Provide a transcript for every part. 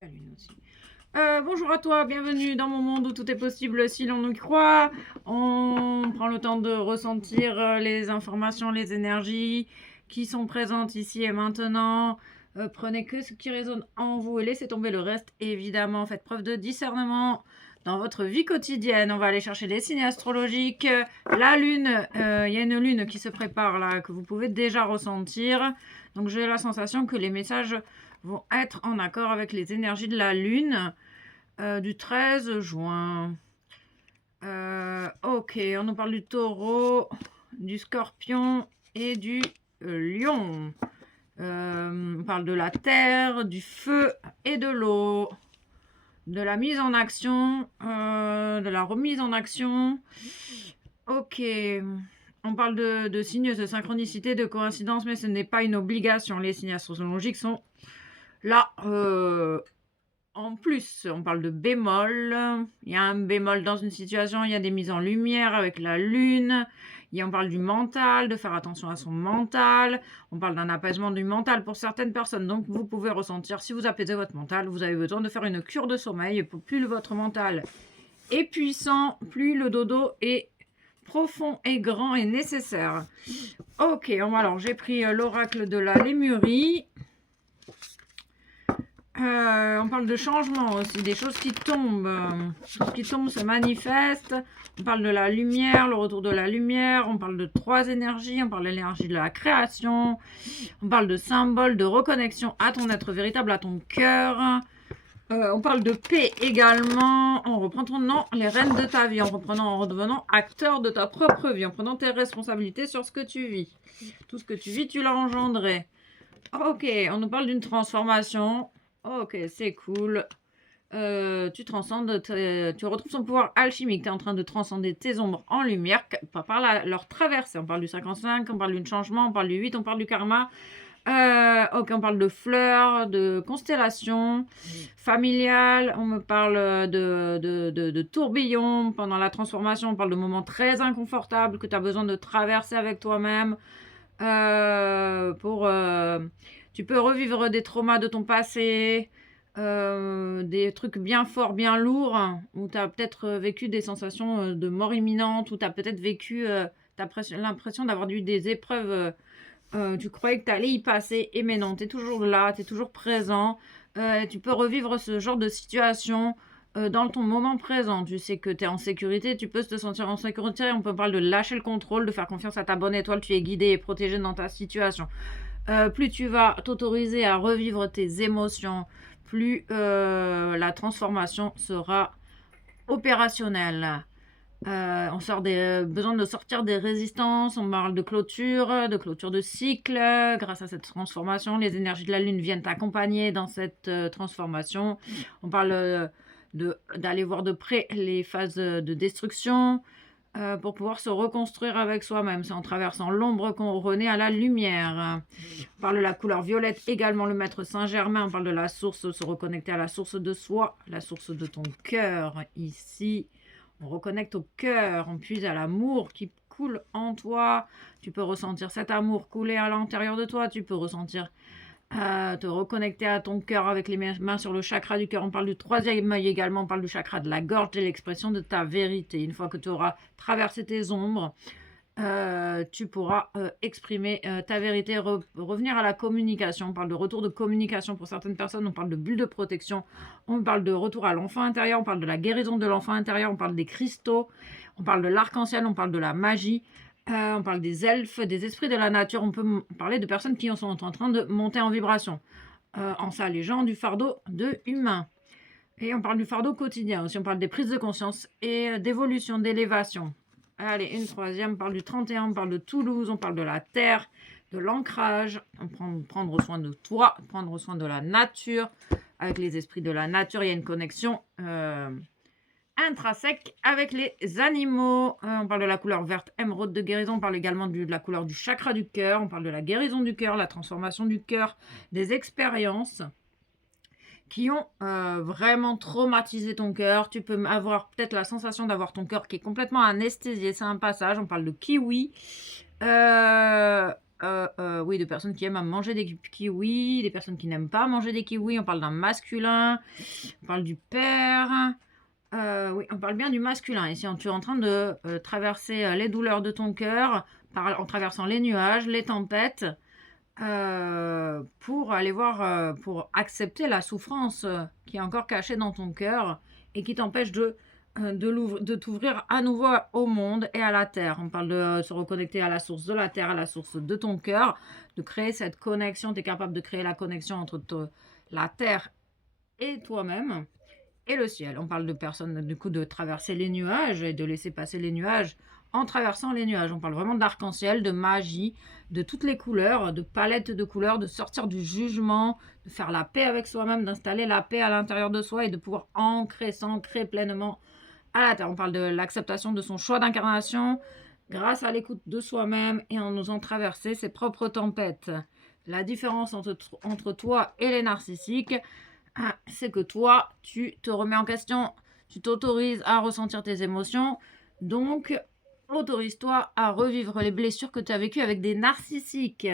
La lune aussi. Bonjour à toi, bienvenue dans mon monde où tout est possible si l'on y croit. On prend le temps de ressentir les informations, les énergies qui sont présentes ici et maintenant. Prenez que ce qui résonne en vous et laissez tomber le reste. Évidemment, faites preuve de discernement dans votre vie quotidienne. On va aller chercher des signes astrologiques. La lune, il y a une lune qui se prépare là, que vous pouvez déjà ressentir. Donc j'ai la sensation que les messages vont être en accord avec les énergies de la lune du 13 juin. Ok, on nous parle du taureau, du scorpion et du lion. On parle de la terre, du feu et de l'eau, de la mise en action, de la remise en action. Ok, on parle de signes de synchronicité, de coïncidence, mais ce n'est pas une obligation. Les signes astrologiques sont là en plus. On parle de bémol. Il y a un bémol dans une situation, il y a des mises en lumière avec la lune. On parle du mental, de faire attention à son mental. On parle d'un apaisement du mental pour certaines personnes. Donc, vous pouvez ressentir, si vous apaisez votre mental, vous avez besoin de faire une cure de sommeil. Plus votre mental est puissant, plus le dodo est profond et grand et nécessaire. Ok, alors j'ai pris l'oracle de la Lémurie. On parle de changement aussi, des choses qui tombent. Ce qui tombe se manifeste. On parle de la lumière, le retour de la lumière. On parle de 3 énergies. On parle de l'énergie de la création. On parle de symboles, de reconnexion à ton être véritable, à ton cœur. On parle de paix également. En reprenant les rênes de ta vie, en redevenant acteur de ta propre vie, en prenant tes responsabilités sur ce que tu vis. Tout ce que tu vis, tu l'as engendré. Ok, on nous parle d'une transformation. Ok, c'est cool. Tu transcendes, tu retrouves ton pouvoir alchimique. Tu es en train de transcender tes ombres en lumière par leur traversée. On parle du 55, on parle du changement, on parle du 8, on parle du karma. Ok, on parle de fleurs, de constellations familiales. On me parle de tourbillons pendant la transformation. On parle de moments très inconfortables que tu as besoin de traverser avec toi-même. Tu peux revivre des traumas de ton passé, des trucs bien forts, bien lourds, où tu as peut-être vécu des sensations de mort imminente, où tu as peut-être vécu, l'impression d'avoir eu des épreuves, tu croyais que tu allais y passer, et mais non, tu es toujours là, tu es toujours présent. Tu peux revivre ce genre de situation dans ton moment présent. Tu sais que tu es en sécurité, tu peux te sentir en sécurité. On peut parler de lâcher le contrôle, de faire confiance à ta bonne étoile, tu es guidé et protégé dans ta situation. Plus tu vas t'autoriser à revivre tes émotions, plus la transformation sera opérationnelle. On sort besoin de sortir des résistances, on parle de clôture de cycle. Grâce à cette transformation, les énergies de la lune viennent t'accompagner dans cette transformation. On parle d'aller voir de près les phases de destruction pour pouvoir se reconstruire avec soi-même. C'est en traversant l'ombre qu'on renaît à la lumière. On parle de la couleur violette, également le maître Saint-Germain. On parle de la source, se reconnecter à la source de soi, la source de ton cœur. Ici, on reconnecte au cœur, on puise à l'amour qui coule en toi. Tu peux ressentir cet amour couler à l'intérieur de toi. Tu peux ressentir te reconnecter à ton cœur avec les mains sur le chakra du cœur. On parle du 3e œil également, on parle du chakra de la gorge et l'expression de ta vérité. Une fois que tu auras traversé tes ombres, tu pourras exprimer ta vérité, revenir à la communication. On parle de retour de communication pour certaines personnes, on parle de bulle de protection, on parle de retour à l'enfant intérieur, on parle de la guérison de l'enfant intérieur, on parle des cristaux, on parle de l'arc-en-ciel, on parle de la magie. On parle des elfes, des esprits de la nature. On peut parler de personnes qui sont en train de monter en vibration, en s'allégeant du fardeau de humain. Et on parle du fardeau quotidien aussi. On parle des prises de conscience et d'évolution, d'élévation. Allez, une 3e. On parle du 31, on parle de Toulouse, on parle de la terre, de l'ancrage. Prendre soin de toi, prendre soin de la nature. Avec les esprits de la nature, il y a une connexion intrinsèque avec les animaux. On parle de la couleur verte émeraude de guérison. On parle également de la couleur du chakra du cœur. On parle de la guérison du cœur, la transformation du cœur, des expériences qui ont vraiment traumatisé ton cœur. Tu peux avoir peut-être la sensation d'avoir ton cœur qui est complètement anesthésié. C'est un passage. On parle de kiwi. oui, de personnes qui aiment à manger des kiwis, des personnes qui n'aiment pas manger des kiwis. On parle d'un masculin, on parle du père. Oui, on parle bien du masculin. Ici, tu es en train de traverser les douleurs de ton cœur en traversant les nuages, les tempêtes, pour aller voir, pour accepter la souffrance qui est encore cachée dans ton cœur et qui t'empêche de t'ouvrir à nouveau au monde et à la terre. On parle de se reconnecter à la source de la terre, à la source de ton cœur, de créer cette connexion. Tu es capable de créer la connexion entre la terre et toi-même et le ciel. On parle de personnes, du coup, de traverser les nuages et de laisser passer les nuages en traversant les nuages. On parle vraiment d'arc-en-ciel, de magie, de toutes les couleurs, de palettes de couleurs, de sortir du jugement, de faire la paix avec soi-même, d'installer la paix à l'intérieur de soi et de pouvoir s'ancrer pleinement à la terre. On parle de l'acceptation de son choix d'incarnation grâce à l'écoute de soi-même et en osant traverser ses propres tempêtes. La différence entre toi et les narcissiques, c'est que toi, tu te remets en question, tu t'autorises à ressentir tes émotions, donc autorise-toi à revivre les blessures que tu as vécues avec des narcissiques,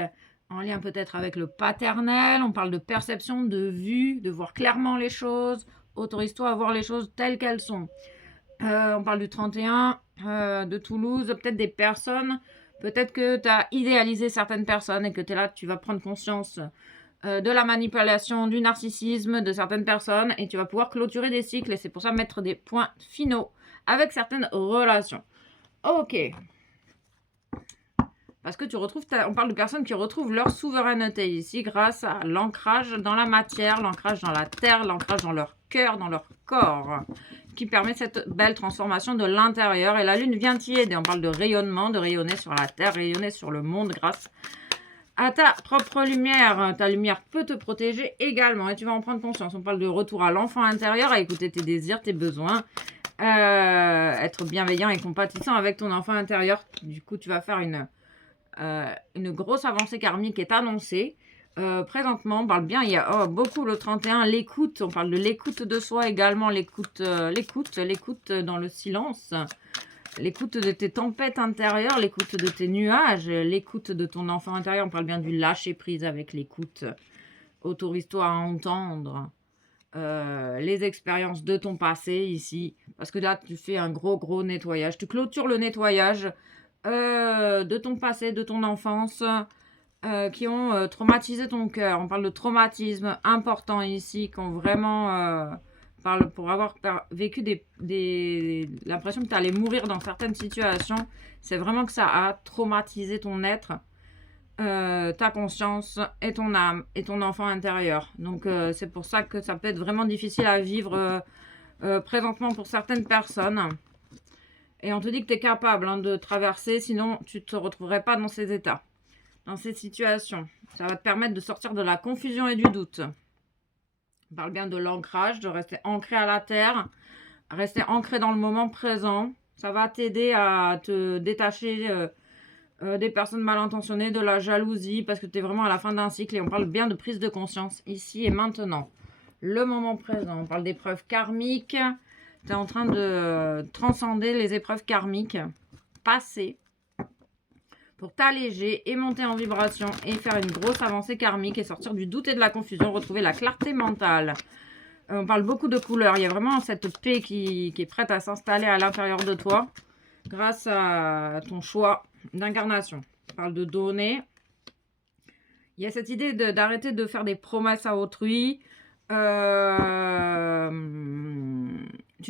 en lien peut-être avec le paternel. On parle de perception, de vue, de voir clairement les choses. Autorise-toi à voir les choses telles qu'elles sont. On parle du 31, de Toulouse, peut-être des personnes, peut-être que tu as idéalisé certaines personnes et que tu es là, tu vas prendre conscience de la manipulation, du narcissisme de certaines personnes et tu vas pouvoir clôturer des cycles et c'est pour ça mettre des points finaux avec certaines relations. Ok. Parce que tu retrouves, on parle de personnes qui retrouvent leur souveraineté ici grâce à l'ancrage dans la matière, l'ancrage dans la terre, l'ancrage dans leur cœur, dans leur corps, qui permet cette belle transformation de l'intérieur. Et la lune vient t'y aider. On parle de rayonnement, de rayonner sur la terre, rayonner sur le monde grâce à ta propre lumière. Ta lumière peut te protéger également et tu vas en prendre conscience. On parle de retour à l'enfant intérieur, à écouter tes désirs, tes besoins, être bienveillant et compatissant avec ton enfant intérieur. Du coup, tu vas faire une grosse avancée karmique est annoncée. Présentement, on parle bien, il y a beaucoup le 31, l'écoute. On parle de l'écoute de soi également, l'écoute dans le silence. L'écoute de tes tempêtes intérieures, l'écoute de tes nuages, l'écoute de ton enfant intérieur. On parle bien du lâcher-prise avec l'écoute. Autorise-toi à entendre les expériences de ton passé ici. Parce que là, tu fais un gros nettoyage. Tu clôtures le nettoyage de ton passé, de ton enfance, qui ont traumatisé ton cœur. On parle de traumatisme important ici, qui ont vraiment... pour avoir vécu l'impression que tu allais mourir dans certaines situations, c'est vraiment que ça a traumatisé ton être, ta conscience et ton âme et ton enfant intérieur. Donc c'est pour ça que ça peut être vraiment difficile à vivre présentement pour certaines personnes. Et on te dit que tu es capable de traverser, sinon tu ne te retrouverais pas dans ces états, dans ces situations. Ça va te permettre de sortir de la confusion et du doute. On parle bien de l'ancrage, de rester ancré à la terre, rester ancré dans le moment présent. Ça va t'aider à te détacher des personnes mal intentionnées, de la jalousie, parce que tu es vraiment à la fin d'un cycle et on parle bien de prise de conscience ici et maintenant. Le moment présent, on parle d'épreuves karmiques. Tu es en train de transcender les épreuves karmiques passées pour t'alléger et monter en vibration et faire une grosse avancée karmique et sortir du doute et de la confusion, retrouver la clarté mentale. On parle beaucoup de couleurs. Il y a vraiment cette paix qui est prête à s'installer à l'intérieur de toi grâce à ton choix d'incarnation. On parle de donner. Il y a cette idée d'arrêter de faire des promesses à autrui. Tu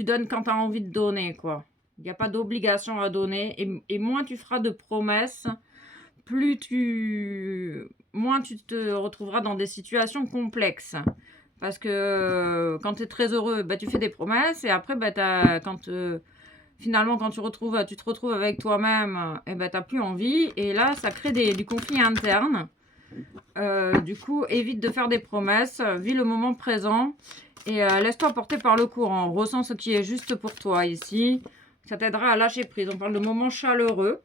donnes quand tu as envie de donner, quoi. Il n'y a pas d'obligation à donner. Et moins tu feras de promesses, moins tu te retrouveras dans des situations complexes. Parce que quand tu es très heureux, tu fais des promesses. Et après, finalement, quand tu te retrouves avec toi-même, tu n'as plus envie. Et là, ça crée du conflit interne. Du coup, évite de faire des promesses. Vis le moment présent. Et laisse-toi porter par le courant. Ressens ce qui est juste pour toi ici. Ça t'aidera à lâcher prise. On parle de moments chaleureux.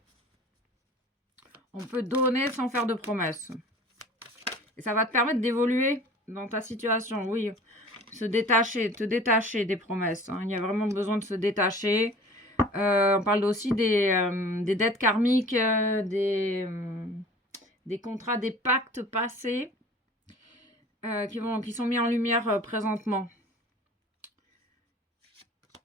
On peut donner sans faire de promesses. Et ça va te permettre d'évoluer dans ta situation. Oui, te détacher des promesses. Il y a vraiment besoin de se détacher. On parle aussi des dettes karmiques, des des contrats, des pactes passés qui sont mis en lumière présentement.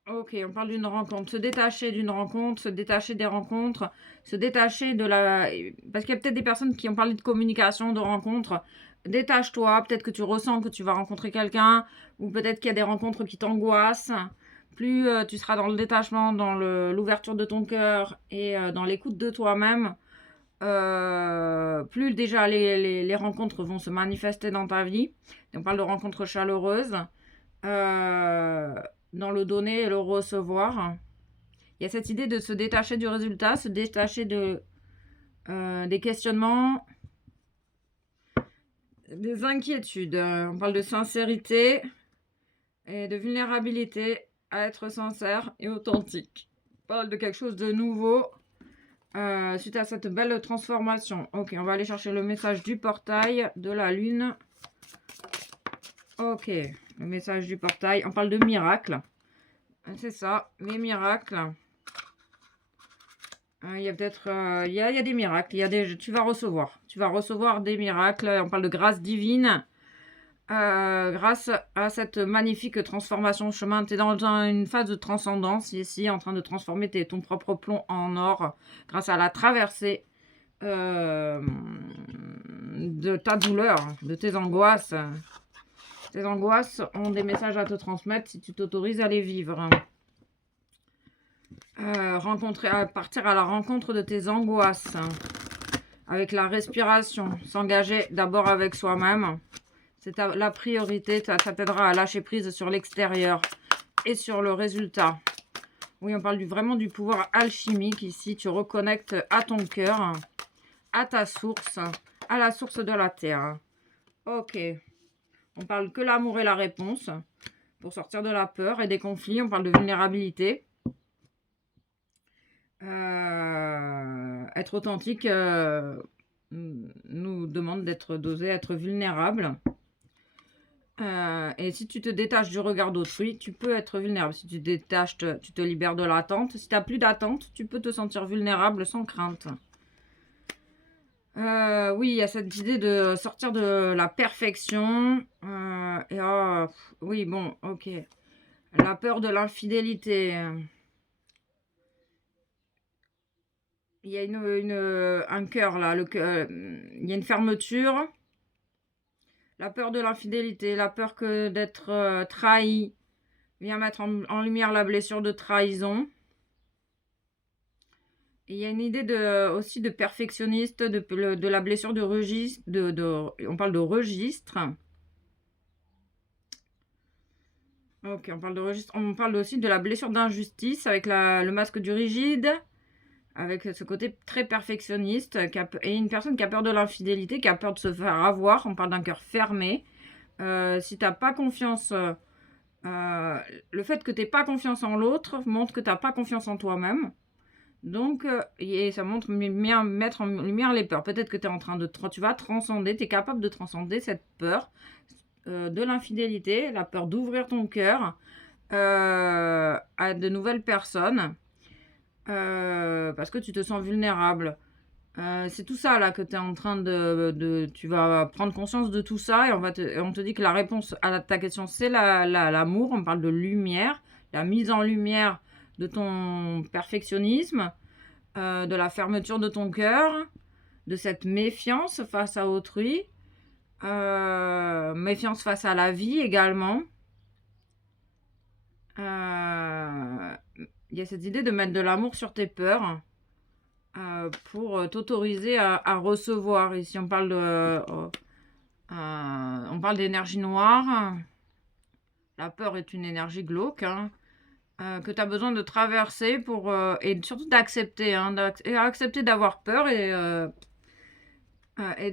Ok, on parle d'une rencontre. Se détacher d'une rencontre, se détacher des rencontres, se détacher de la... Parce qu'il y a peut-être des personnes qui ont parlé de communication, de rencontres. Détache-toi, peut-être que tu ressens que tu vas rencontrer quelqu'un, ou peut-être qu'il y a des rencontres qui t'angoissent. Plus tu seras dans le détachement, dans l'ouverture de ton cœur et dans l'écoute de toi-même, plus déjà les rencontres vont se manifester dans ta vie. Et on parle de rencontres chaleureuses. Dans le donner et le recevoir. Il y a cette idée de se détacher du résultat, se détacher des questionnements, des inquiétudes. On parle de sincérité et de vulnérabilité à être sincère et authentique. On parle de quelque chose de nouveau suite à cette belle transformation. Ok, on va aller chercher le message du portail de la lune. Ok, le message du portail. On parle de miracles. C'est ça, les miracles. Il y a peut-être... il y a des miracles. Tu vas recevoir. Tu vas recevoir des miracles. On parle de grâce divine. Grâce à cette magnifique transformation chemin. Tu es dans une phase de transcendance ici, en train de transformer ton propre plomb en or. Grâce à la traversée de ta douleur, de tes angoisses. Tes angoisses ont des messages à te transmettre si tu t'autorises à les vivre. Partir à la rencontre de tes angoisses. Avec la respiration. S'engager d'abord avec soi-même. C'est la priorité. Ça t'aidera à lâcher prise sur l'extérieur et sur le résultat. Oui, on parle vraiment du pouvoir alchimique ici. Tu reconnectes à ton cœur, à ta source, à la source de la terre. Ok. On parle que l'amour est la réponse pour sortir de la peur et des conflits. On parle de vulnérabilité. Être authentique nous demande d'oser être vulnérable. Et si tu te détaches du regard d'autrui, tu peux être vulnérable. Si tu te détaches, tu te libères de l'attente. Si tu n'as plus d'attente, tu peux te sentir vulnérable sans crainte. Oui, il y a cette idée de sortir de la perfection. Oui, bon, ok. La peur de l'infidélité. Il y a un cœur là. Il y a une fermeture. La peur de l'infidélité. La peur d'être trahi. Vient mettre en lumière la blessure de trahison. Et il y a une idée aussi de perfectionniste, de la blessure de registre. On parle de registre. Ok, on parle de registre. On parle aussi de la blessure d'injustice avec le masque du rigide. Avec ce côté très perfectionniste. Et une personne qui a peur de l'infidélité, qui a peur de se faire avoir. On parle d'un cœur fermé. Si tu n'as pas confiance... le fait que tu n'aies pas confiance en l'autre montre que tu n'as pas confiance en toi-même. Donc, et ça montre mettre en lumière les peurs. Peut-être que tu vas transcender, tu es capable de transcender cette peur de l'infidélité, la peur d'ouvrir ton cœur à de nouvelles personnes parce que tu te sens vulnérable. C'est tout ça là que tu es en train tu vas prendre conscience de tout ça et on te dit que la réponse à ta question c'est l'amour. On parle de lumière, la mise en lumière de ton perfectionnisme, de la fermeture de ton cœur, de cette méfiance face à autrui, méfiance face à la vie également. Il y a cette idée de mettre de l'amour sur tes peurs pour t'autoriser à recevoir. Ici, on parle d'énergie noire. La peur est une énergie glauque, hein, que tu as besoin de traverser et surtout d'accepter. Accepter d'avoir peur et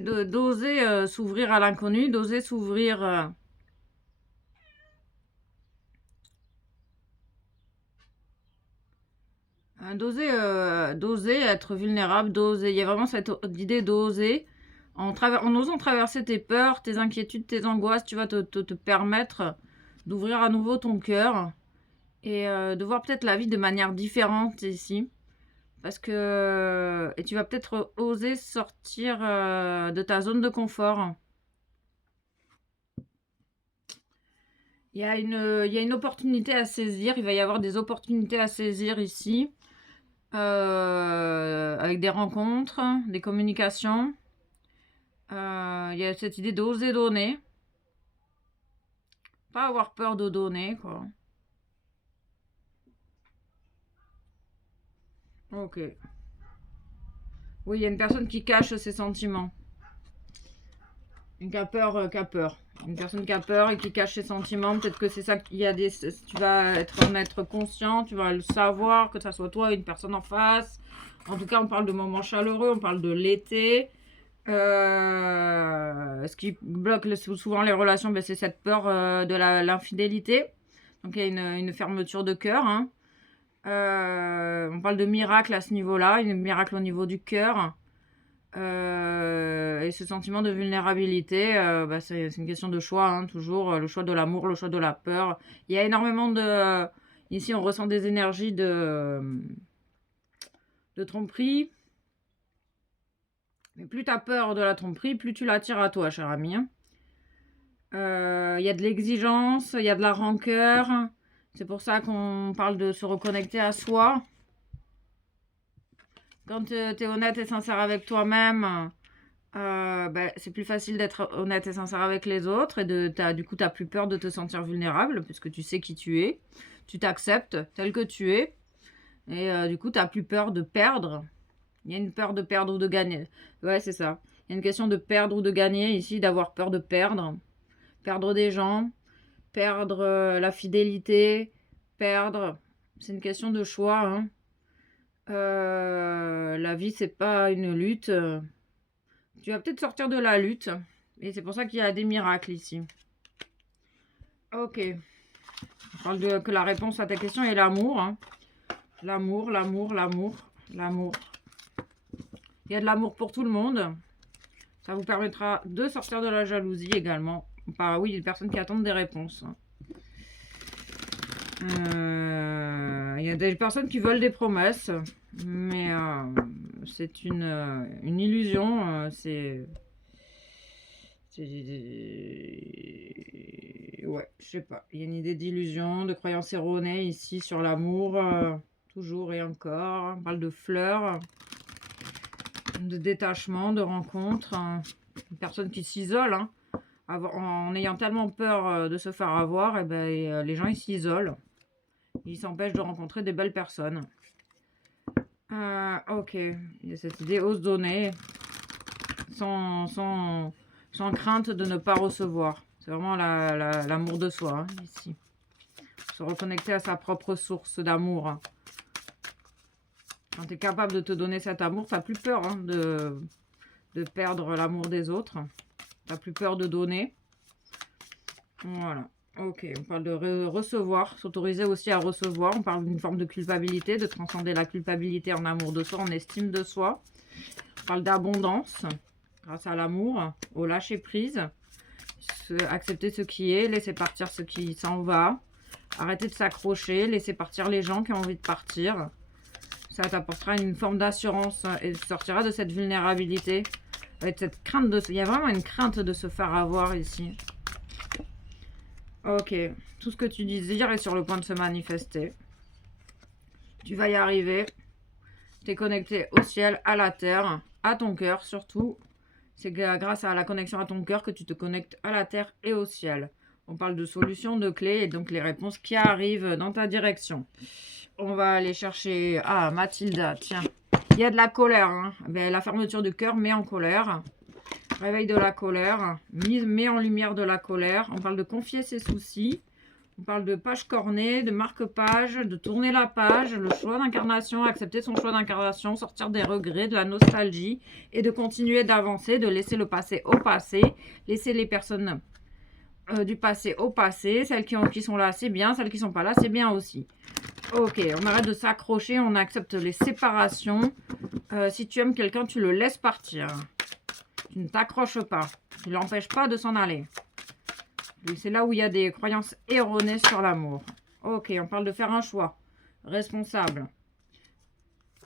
d'oser s'ouvrir à l'inconnu, d'oser s'ouvrir... d'oser être vulnérable, d'oser. Il y a vraiment cette idée d'oser. En osant traverser tes peurs, tes inquiétudes, tes angoisses, tu vas te permettre d'ouvrir à nouveau ton cœur et de voir peut-être la vie de manière différente ici. Parce que... Et tu vas peut-être oser sortir de ta zone de confort. Il y a une opportunité à saisir. Il va y avoir des opportunités à saisir ici. Avec des rencontres, des communications. Il y a cette idée d'oser donner. Pas avoir peur de donner, quoi. Ok. Oui, il y a une personne qui cache ses sentiments. Qui a peur, qui a peur. Une personne qui a peur et qui cache ses sentiments. Peut-être que c'est ça qu'il y a des... Tu vas en être conscient, tu vas le savoir, que ça soit toi ou une personne en face. En tout cas, on parle de moments chaleureux, on parle de l'été. Ce qui bloque souvent les relations, ben, c'est cette peur de l'infidélité. Donc il y a une fermeture de cœur. Hein. On parle de miracle à ce niveau-là, un miracle au niveau du cœur. Et ce sentiment de vulnérabilité, bah, c'est une question de choix, hein, toujours. Le choix de l'amour, le choix de la peur. Il y a énormément de... Ici, on ressent des énergies de tromperie. Mais plus tu as peur de la tromperie, plus tu l'attires à toi, cher ami. Il y a de l'exigence, il y a de la rancœur. C'est pour ça qu'on parle de se reconnecter à soi. Quand tu es honnête et sincère avec toi-même, c'est plus facile d'être honnête et sincère avec les autres. Et du coup, tu n'as plus peur de te sentir vulnérable, puisque tu sais qui tu es. Tu t'acceptes tel que tu es. Et du coup, tu n'as plus peur de perdre. Il y a une peur de perdre ou de gagner. Ouais, c'est ça. Il y a une question de perdre ou de gagner ici, d'avoir peur de perdre. Perdre des gens, perdre la fidélité, perdre. C'est une question de choix. Hein. La vie, c'est pas une lutte. Tu vas peut-être sortir de la lutte. Et c'est pour ça qu'il y a des miracles ici. Ok. On parle que la réponse à ta question est l'amour. Hein. L'amour, l'amour, l'amour, l'amour. Il y a de l'amour pour tout le monde. Ça vous permettra de sortir de la jalousie également. Enfin, oui, des personnes qui attendent des réponses. Il y a des personnes qui veulent des promesses. Mais c'est une illusion. Ouais, je sais pas. Il y a une idée d'illusion, de croyance erronée ici sur l'amour. Toujours et encore. On parle de fleurs. De détachement, de rencontre, une personne qui s'isole, hein, en ayant tellement peur de se faire avoir, et ben, les gens ils s'isolent, ils s'empêchent de rencontrer des belles personnes. Ok, il y a cette idée, ose donner, sans crainte de ne pas recevoir. C'est vraiment l'amour de soi, hein, ici. Se reconnecter à sa propre source d'amour. Hein. Quand tu es capable de te donner cet amour, tu n'as plus peur hein, de perdre l'amour des autres. Tu n'as plus peur de donner. Voilà. Ok, on parle de recevoir, s'autoriser aussi à recevoir. On parle d'une forme de culpabilité, de transcender la culpabilité en amour de soi, en estime de soi. On parle d'abondance, grâce à l'amour, au lâcher-prise. Accepter ce qui est, laisser partir ce qui s'en va. Arrêter de s'accrocher, laisser partir les gens qui ont envie de partir. Ça t'apportera une forme d'assurance et sortira de cette vulnérabilité. Avec cette crainte de... Il y a vraiment une crainte de se faire avoir ici. Ok. Tout ce que tu désires est sur le point de se manifester. Tu vas y arriver. Tu es connecté au ciel, à la terre, à ton cœur surtout. C'est grâce à la connexion à ton cœur que tu te connectes à la terre et au ciel. On parle de solutions, de clés et donc les réponses qui arrivent dans ta direction. On va aller chercher... Ah, Mathilda, tiens. Il y a de la colère. Hein. Ben, la fermeture du cœur met en colère. Réveil de la colère. Met en lumière de la colère. On parle de confier ses soucis. On parle de page cornée, de marque-page, de tourner la page, le choix d'incarnation, accepter son choix d'incarnation, sortir des regrets, de la nostalgie et de continuer d'avancer, de laisser le passé au passé, laisser les personnes du passé au passé. Celles qui sont là, c'est bien. Celles qui sont pas là, c'est bien aussi. Ok, on arrête de s'accrocher, on accepte les séparations. Si tu aimes quelqu'un, tu le laisses partir. Tu ne t'accroches pas. Tu ne l'empêches pas de s'en aller. C'est là où il y a des croyances erronées sur l'amour. Ok, on parle de faire un choix responsable.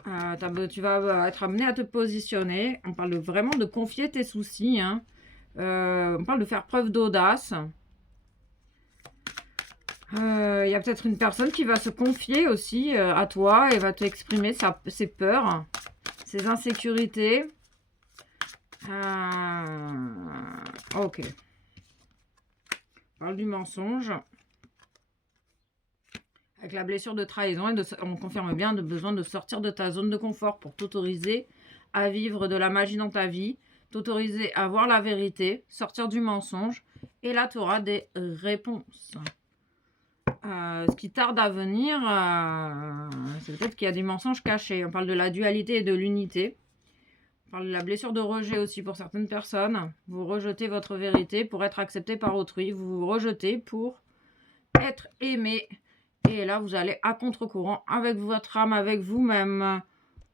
Tu vas être amené à te positionner. On parle vraiment de confier tes soucis, hein. On parle de faire preuve d'audace. Il y a peut-être une personne qui va se confier aussi à toi et va t'exprimer ses peurs, ses insécurités. Ok. On parle du mensonge. Avec la blessure de trahison, on confirme bien le besoin de sortir de ta zone de confort pour t'autoriser à vivre de la magie dans ta vie, t'autoriser à voir la vérité, sortir du mensonge. Et là, tu auras des réponses. Ce qui tarde à venir, c'est peut-être qu'il y a des mensonges cachés. On parle de la dualité et de l'unité. On parle de la blessure de rejet aussi pour certaines personnes. Vous rejetez votre vérité pour être accepté par autrui. Vous vous rejetez pour être aimé. Et là, vous allez à contre-courant avec votre âme, avec vous-même.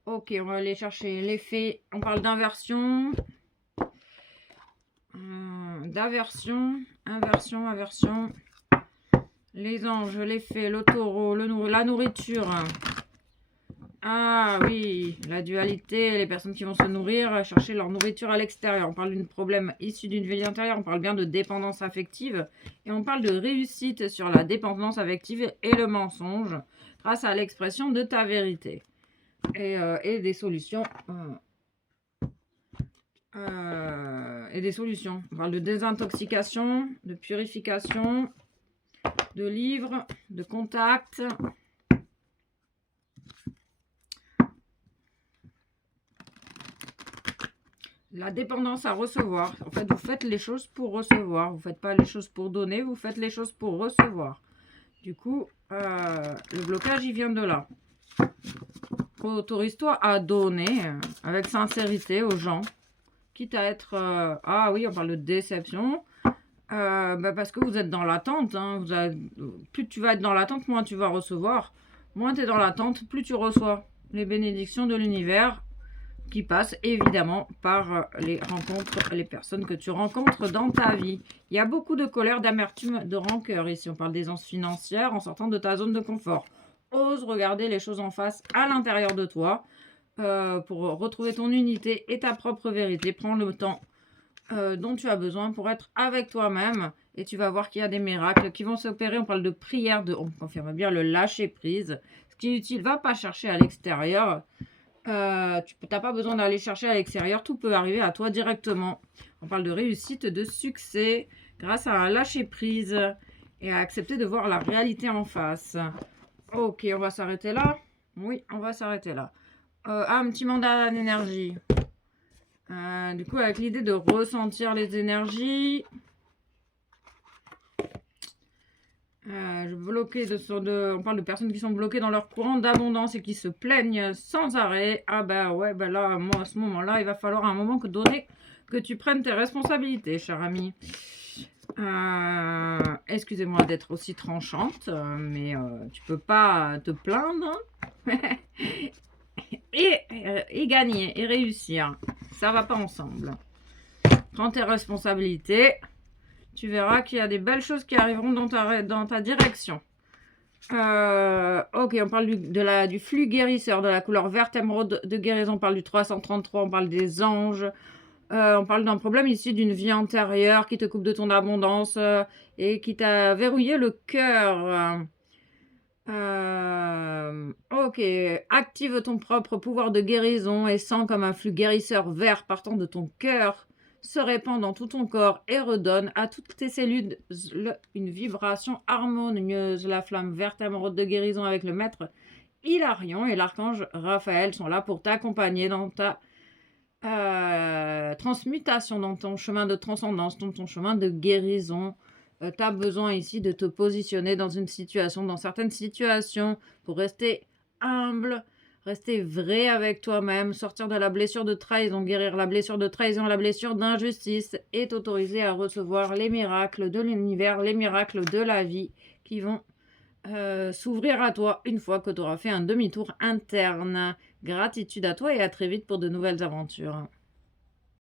Ok, on va aller chercher les faits. On parle d'inversion. D'aversion. Inversion, aversion. Les anges, les fées, le taureau, la nourriture. Ah oui, la dualité, les personnes qui vont se nourrir, chercher leur nourriture à l'extérieur. On parle d'un problème issu d'une vie intérieure, on parle bien de dépendance affective. Et on parle de réussite sur la dépendance affective et le mensonge grâce à l'expression de ta vérité. Et des solutions. Et des solutions. On parle de désintoxication, de purification, de livres, de contacts. La dépendance à recevoir. En fait, vous faites les choses pour recevoir. Vous ne faites pas les choses pour donner, vous faites les choses pour recevoir. Du coup, le blocage, il vient de là. Autorise-toi à donner avec sincérité aux gens. Quitte à être... ah oui, on parle de déception. Parce que vous êtes dans l'attente. Hein. Plus tu vas être dans l'attente, moins tu vas recevoir. Moins tu es dans l'attente, plus tu reçois les bénédictions de l'univers qui passent évidemment par les rencontres, les personnes que tu rencontres dans ta vie. Il y a beaucoup de colère, d'amertume, de rancœur ici. On parle d'aisance financière en sortant de ta zone de confort. Ose regarder les choses en face à l'intérieur de toi pour retrouver ton unité et ta propre vérité. Prends le temps dont tu as besoin pour être avec toi-même et tu vas voir qu'il y a des miracles qui vont s'opérer. On parle de prière, on confirme bien le lâcher prise. Ce qui est utile, va pas chercher à l'extérieur. Tu n'as pas besoin d'aller chercher à l'extérieur, tout peut arriver à toi directement. On parle de réussite, de succès, grâce à un lâcher prise et à accepter de voir la réalité en face. Ok, on va s'arrêter là. Oui, on va s'arrêter là. Un petit mandat d'énergie. Du coup, avec l'idée de ressentir les énergies. On parle de personnes qui sont bloquées dans leur courant d'abondance et qui se plaignent sans arrêt. Ah bah ouais, bah là, moi, à ce moment-là, il va falloir un moment que tu prennes tes responsabilités, cher ami. Excusez-moi d'être aussi tranchante, mais tu peux pas te plaindre et gagner et réussir. Ça va pas ensemble. Prends tes responsabilités. Tu verras qu'il y a des belles choses qui arriveront dans ta direction. Ok, on parle du flux guérisseur de la couleur verte émeraude de guérison. On parle du 333, on parle des anges. On parle d'un problème ici d'une vie antérieure qui te coupe de ton abondance et qui t'a verrouillé le cœur. Ok, active ton propre pouvoir de guérison et sens comme un flux guérisseur vert partant de ton cœur se répand dans tout ton corps et redonne à toutes tes cellules une vibration harmonieuse. La flamme verte émeraude de guérison avec le maître Hilarion et l'archange Raphaël sont là pour t'accompagner dans ta transmutation, dans ton chemin de transcendance, dans ton chemin de guérison. Tu as besoin ici de te positionner dans certaines situations pour rester humble, rester vrai avec toi-même, sortir de la blessure de trahison, guérir la blessure de trahison, la blessure d'injustice et t'autoriser à recevoir les miracles de l'univers, les miracles de la vie qui vont s'ouvrir à toi une fois que tu auras fait un demi-tour interne. Gratitude à toi et à très vite pour de nouvelles aventures.